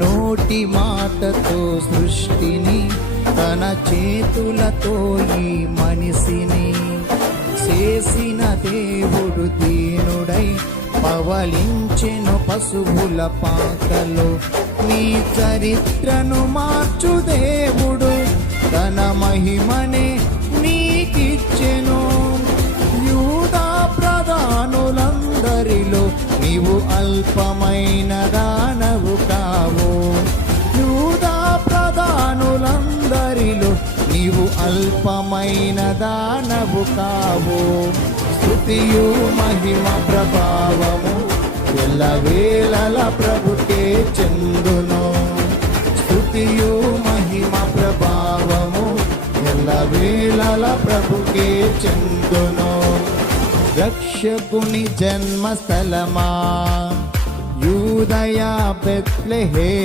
నోటి మాటతో సృష్టిని, తన చేతులతో ఈ మనిషిని చేసిన దేవుడు దీనుడై పవలించెను పశువుల పాకలో. నీ చరిత్రను మార్చు దేవుడు తన మహిమనే నీకిచ్చెను. యూదా ప్రధానులందరిలో నీవు అల్పమైన దానవు కావు. యూదా ప్రధానులందరిలో నీవు అల్పమైన దానవు కావు. స్తుతియు మహిమ ప్రభావము ఎల్లవేళల ప్రభుకే చెందును. స్తుతియు మహిమ ప్రభావము ఎల్లవేళల ప్రభుకే చెందును. రక్షకుని జన్మస్థలమా యూదయ బెత్లెహేము,